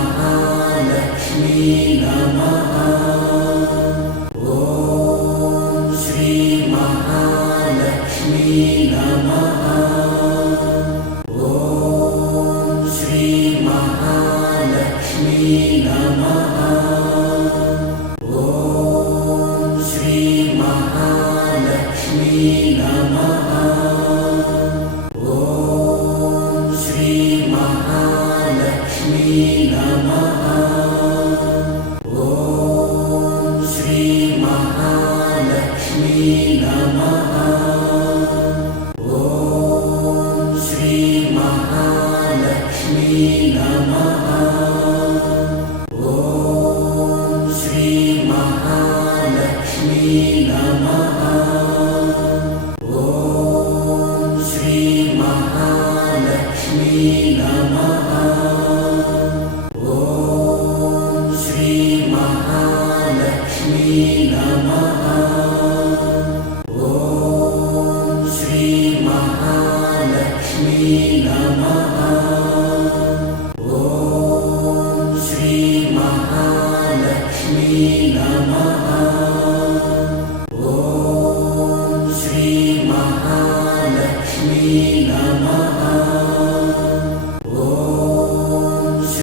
महालक्ष्मी नमः। ॐ श्री महालक्ष्मी नमः। ॐ श्री महालक्ष्मी नमः। ॐ श्री महालक्ष्मी नमः। ॐ श्री महालक्ष्मी नमः। ॐ श्री महालक्ष्मी नमः। ॐ श्री महालक्ष्मी नमः। ॐ श्री महालक्ष्मी नमः।